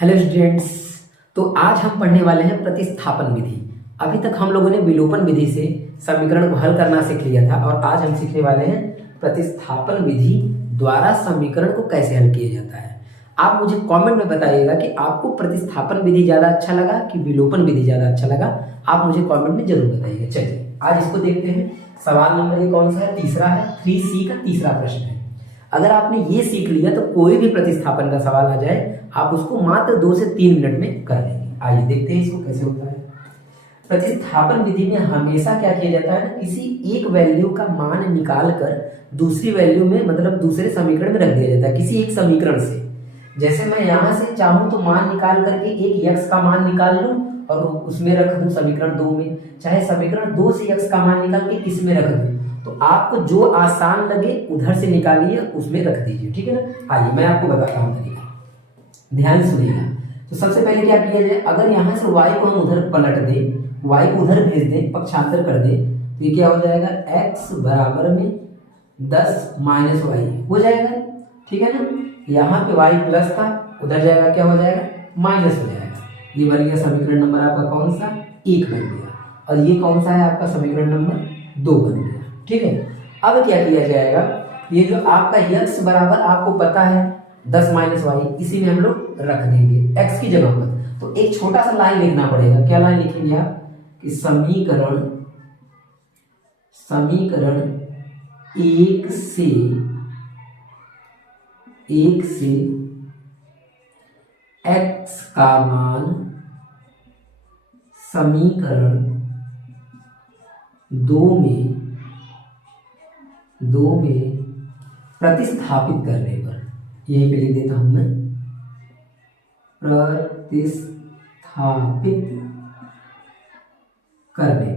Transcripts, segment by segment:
Hello students. तो आज हम पढ़ने वाले हैं प्रतिस्थापन विधि। अभी तक हम लोगों ने विलोपन विधि से समीकरण को हल करना सीख लिया था और आज हम सीखने वाले हैं प्रतिस्थापन विधि द्वारा समीकरण को कैसे हल किया जाता है। आप मुझे कमेंट में बताइएगा कि आपको प्रतिस्थापन विधि ज़्यादा अच्छा लगा कि विलोपन विधि ज़्यादा अच्छा लगा। आप मुझे कॉमेंट में जरूर बताइएगा। चलिए आज इसको देखते हैं। सवाल नंबर ये कौन सा है? तीसरा है। 3C का तीसरा प्रश्न है। अगर आपने ये सीख लिया तो कोई भी प्रतिस्थापन का सवाल आ जाए आप उसको मात्र 2 से 3 मिनट में कर लेंगे। आइए देखते हैं इसको कैसे होता है। प्रतिस्थापन विधि में हमेशा क्या किया जाता है ना, किसी एक वैल्यू का मान निकाल कर दूसरी वैल्यू में मतलब दूसरे समीकरण में रख दिया जाता है किसी एक समीकरण से। जैसे मैं यहाँ से चाहूं तो मान निकाल करके एक यक्स का मान निकाल लूं और उसमें रख दूं समीकरण 2 में, चाहे समीकरण 2 से यक्स का मान निकाल के इसमें रख दूं। तो आपको जो आसान लगे उधर से निकालिए, उसमें रख दीजिए। ठीक है ना। आइए मैं आपको बताता हूँ तरीका, ध्यान सुनिएगा। तो सबसे पहले क्या किया जाए, अगर यहाँ से y को हम उधर पलट दें, y को उधर भेज दें, पक्षांतर कर दें, तो ये क्या हो जाएगा, x बराबर में 10 माइनस वाई हो जाएगा। ठीक है ना। यहाँ पे y प्लस था, उधर जाएगा क्या हो जाएगा, माइनस हो जाएगा। ये बन गया समीकरण नंबर आपका कौन सा, 1 बन गया। और ये कौन सा है आपका, समीकरण नंबर 2 बन गया। ठीक है। अब क्या किया जाएगा, ये जो आपका x बराबर आपको पता है 10 माइनस वाई, इसी में हम लोग रख देंगे x की जगह पर। तो एक छोटा सा लाइन लिखना पड़ेगा। क्या लाइन लिखेंगे आप कि समीकरण 1 से x का मान समीकरण 2 में प्रतिस्थापित करने पर, यही पे लिख देता हूं मैं, प्रतिस्थापित करने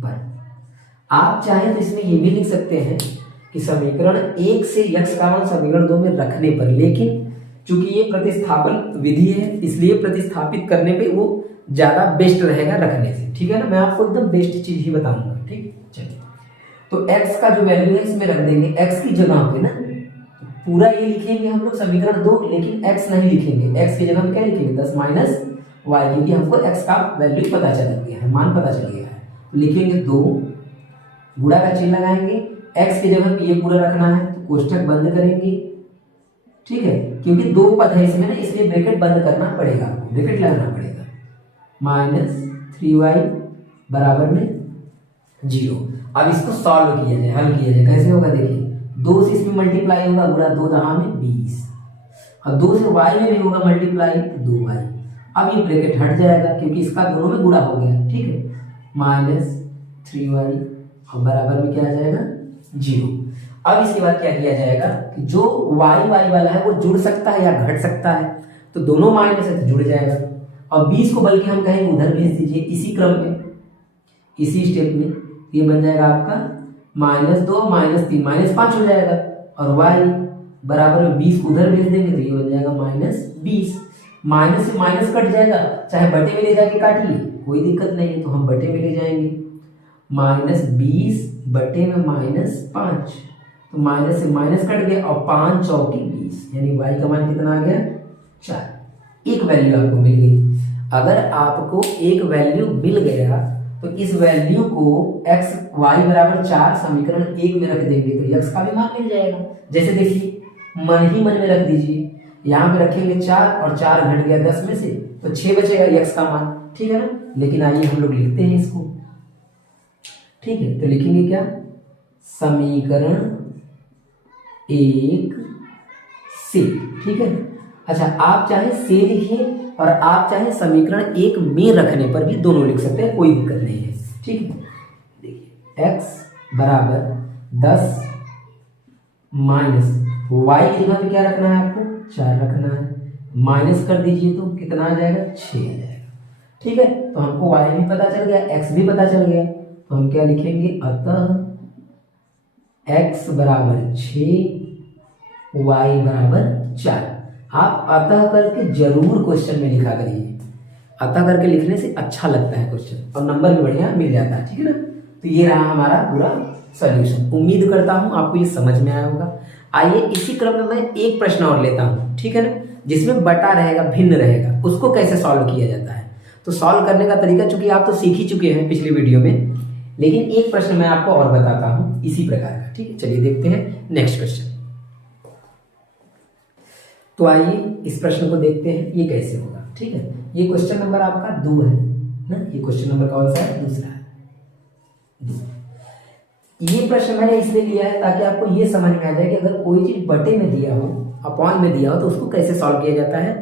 पर आप चाहें तो इसमें ये भी लिख सकते हैं कि समीकरण 1 से x का मान समीकरण 2 में रखने पर, लेकिन चूंकि ये प्रतिस्थापन विधि है इसलिए प्रतिस्थापित करने पे वो ज्यादा बेस्ट रहेगा रखने से। ठीक है ना। मैं आपको एकदम बेस्ट चीज ही बताऊंगा। ठीक, चलिए। तो x का जो वैल्यू है इसमें रख देंगे, x की जगह पे ना पूरा ये लिखेंगे हम लोग समीकरण 2, लेकिन x नहीं लिखेंगे। x की जगह पे क्या लिखेंगे, 10 माइनस वाई, क्योंकि हमको x का वैल्यू पता चल गया है, मान पता चल गया है। तो लिखेंगे 2, गुणा का चिन्ह लगाएंगे, x की जगह पे ये पूरा रखना है तो कोष्टक बंद करेंगे। ठीक है, क्योंकि 2 पद है इसमें ना, इसलिए ब्रैकेट बंद करना पड़ेगा, आपको ब्रैकेट लगाना पड़ेगा। माइनस 3y बराबर में 0। अब इसको सॉल्व किया जाए, हल किया जाए। कैसे होगा देखिए, 2 से इसमें मल्टीप्लाई होगा, गुणा 2 दहा में 20, और 2 से y में भी होगा मल्टीप्लाई तो 2y। अब ये ब्रैकेट हट जाएगा क्योंकि इसका दोनों में गुणा हो गया। ठीक है, माइनस 3y और बराबर में क्या आ जाएगा, 0। अब इसके बाद क्या किया जाएगा कि जो y वाला है वो जुड़ सकता है या घट सकता है, तो दोनों माइनस है तो जुड़ जाएगा। और 20 को बल्कि हम कहेंगे उधर भेज दीजिए, इसी क्रम में, इसी स्टेप में। ये बन जाएगा आपका -2 -3 -5 हो जाएगा, और y बराबर में 20 उधर भेज देंगे तो ये बन जाएगा -20। माइनस से माइनस कट जाएगा, चाहे बटे में ले जाके काटिए कोई दिक्कत नहीं है, तो हम बटे में ले जाएंगे। -20 बटे में -5, तो माइनस से माइनस कट गया और 5 चौकी 20, यानी y का मान कितना आ गया, 4। एक वैल्यू आपको मिल गई। अगर आपको एक वैल्यू मिल गया तो इस वैल्यू को x y बराबर 4 समीकरण 1 में रख देंगे तो x का भी मान मिल जाएगा। जैसे देखिए, मन ही मन में रख दीजिए, यहाँ पे रखेंगे 4 और 4 घट गया 10 में से तो 6 बचेगा x का मान। ठीक है ना। लेकिन आइए हम लोग लिखते हैं इसको। ठीक है, तो लिखेंगे क्या, समीकरण 1 से। ठीक है। अच्छा, आप चाहे से लिखिए और आप चाहे समीकरण 1 में रखने पर भी दोनों लिख सकते हैं, कोई दिक्कत नहीं है। ठीक है, देखिए x बराबर 10 माइनस वाई की जगह पे क्या रखना है आपको, 4 रखना है। माइनस कर दीजिए तो कितना आ जाएगा, 6 आ जाएगा। ठीक है, तो हमको y भी पता चल गया, x भी पता चल गया, तो हम क्या लिखेंगे, अतः x बराबर 6 y बराबर 4। आप अतः करके जरूर क्वेश्चन में लिखा करिए, अतः करके लिखने से अच्छा लगता है क्वेश्चन और नंबर भी बढ़िया मिल जाता है। ठीक है ना। तो ये रहा हमारा पूरा सॉल्यूशन। उम्मीद करता हूँ आपको ये समझ में आया होगा। आइए इसी क्रम में मैं एक प्रश्न और लेता हूँ, ठीक है ना, जिसमें बटा रहेगा, भिन्न रहेगा, उसको कैसे सॉल्व किया जाता है। तो सॉल्व करने का तरीका चूंकि आप तो सीख ही चुके हैं पिछली वीडियो में, लेकिन एक प्रश्न मैं आपको और बताता हूँ इसी प्रकार का, ठीक है। चलिए देखते हैं नेक्स्ट क्वेश्चन। तो आइए इस प्रश्न को देखते हैं ये कैसे होगा, ठीक है। ये क्वेश्चन नंबर आपका 2 है ना, ये क्वेश्चन नंबर कौन सा है, दूसरा है। ये प्रश्न मैंने इसलिए लिया है ताकि आपको ये समझ में आ जाए कि अगर कोई चीज बटे में दिया हो, अपॉन में दिया हो, तो उसको कैसे सॉल्व किया जाता है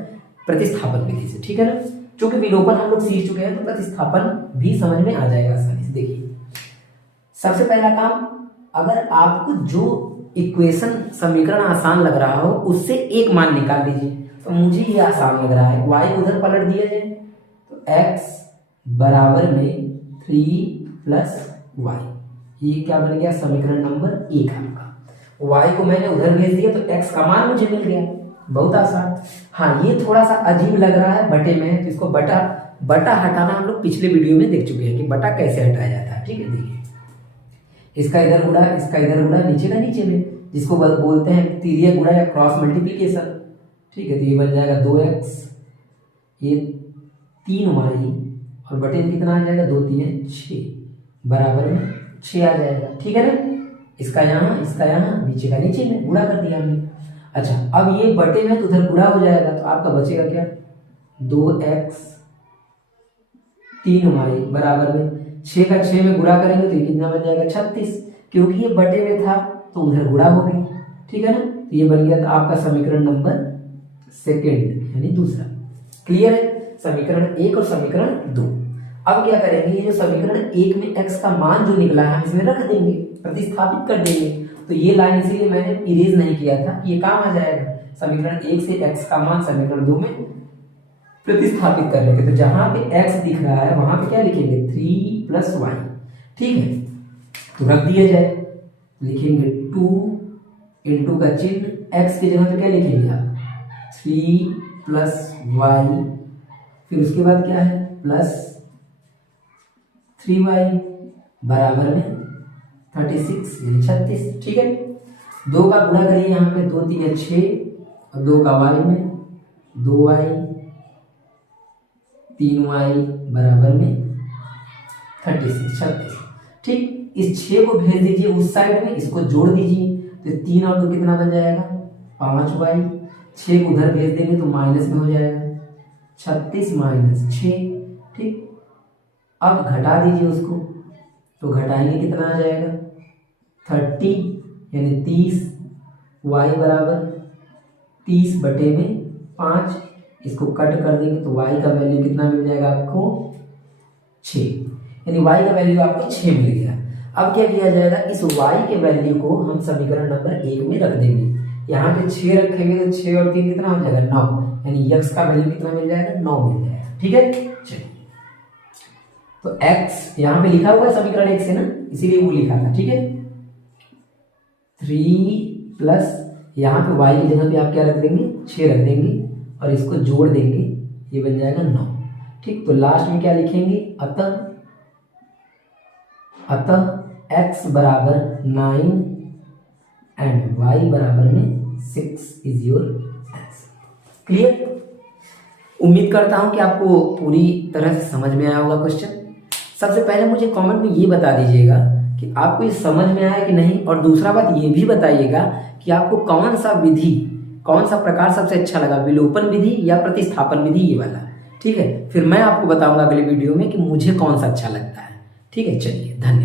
प्रतिस्थापन विधि से, ठीक है ना। क्योंकि विलोपन हम लोग सीख चुके हैं तो प्रतिस्थापन भी समझ में आ जाएगा आसानी से। देखिए सबसे पहला काम, अगर आपको जो इक्वेशन समीकरण आसान लग रहा हो उससे एक मान निकाल लीजिए। तो मुझे ये आसान लग रहा है, y उधर पलट दिया जाए तो x बराबर में 3 + y, ये क्या बन गया, समीकरण नंबर 1 आपका। y को मैंने उधर भेज दिया तो x का मान मुझे मिल गया, बहुत आसान। हाँ ये थोड़ा सा अजीब लग रहा है, बटे में है तो इसको बटा हटाना हम लोग पिछले वीडियो में देख चुके हैं कि बटा कैसे हटाया जाता है, ठीक है। देखिए इसका इधर गुणा, इसका इधर गुणा, नीचे का नीचे में, जिसको बोलते हैं तिर्यक गुणा या क्रॉस मल्टीप्लिकेशन, ठीक है। तो ये बन जाएगा 2x, ये 3y, और बटे में कितना आ जाएगा, 2 3 6, बराबर में 6 आ जाएगा, ठीक है ना। इसका यहाँ, इसका यहाँ, नीचे का नीचे में, गुणा कर दिया हमने। अच्छा अब ये बटे में तो उधर गुणा हो जाएगा, तो आपका बचेगा क्या, 2x 3y बराबर में 6 का 6 में गुणा करेंगे तो ये कितना बन जाएगा, 36, क्योंकि ये बटे में था तो उधर गुणा हो गई, ठीक है ना। तो ये बन गया था आपका समीकरण नंबर 2 यानी दूसरा। क्लियर है, समीकरण 1 और समीकरण 2। अब क्या करेंगे, ये जो समीकरण 1 में x का मान जो निकला है हम इसमें रख देंगे, प्रतिस्थापित कर देंगे। तो ये लाइन इसीलिए मैंने इरेज नहीं किया था, ये काम आ जाएगा। समीकरण 1 से x का मान समीकरण 2 में प्रतिस्थापित कर लेंगे। तो जहां पे x दिख रहा है वहां पे क्या लिखेंगे, 3 + y, ठीक है। तो रख दिया जाए, लिखेंगे 2 इंटू का चिन्ह, x की जगह पे क्या लिखेंगे आप, 3 + y, फिर उसके बाद क्या है, प्लस 3y बराबर में 36 यानी 36, ठीक है। 2 का गुणा करिए, यहाँ पे 2 3 6, और 2 का y में 2y 3y बराबर में 36, ठीक। इस 6 को भेज दीजिए उस साइड में, इसको जोड़ दीजिए, तो 3 और 2 कितना बन जाएगा, 5y, 6 को उधर भेज देंगे तो माइनस में हो जाएगा, 36 - 6, ठीक। अब घटा दीजिए उसको, तो घटाएंगे कितना आ जाएगा, 30 यानी 30, y बराबर 30 बटे में 5, इसको कट कर देंगे तो y का वैल्यू कितना मिल जाएगा आपको, 6, यानी y का वैल्यू आपको 6 मिल गया। अब क्या किया जाएगा, इस y के वैल्यू को हम समीकरण नंबर 1 में रख देंगे। यहाँ पे 6 रखेंगे तो 6 और 3 कितना हो जाएगा, 9, यानी x का वैल्यू कितना मिल जाएगा, 9 मिल जाएगा, ठीक है। चलिए तो x यहाँ पे लिखा हुआ है समीकरण 1 से ना, इसीलिए वो लिखा था, ठीक है। 3 प्लस यहाँ पे y की जगह पे आप क्या रख देंगे, 6 रख देंगे, और इसको जोड़ देंगे, ये बन जाएगा 9, ठीक। तो लास्ट में क्या लिखेंगे, अतः x बराबर 9 एंड y बराबर में 6 इज योर आंसर। क्लियर, उम्मीद करता हूं कि आपको पूरी तरह से समझ में आया होगा क्वेश्चन। सबसे पहले मुझे कमेंट में ये बता दीजिएगा कि आपको ये समझ में आया कि नहीं, और दूसरा बात ये भी बताइएगा कि आपको कौन सा विधि, कौन सा प्रकार सबसे अच्छा लगा, विलोपन विधि या प्रतिस्थापन विधि, ये वाला, ठीक है। फिर मैं आपको बताऊंगा अगले वीडियो में कि मुझे कौन सा अच्छा लगता है, ठीक है। चलिए धन्यवाद।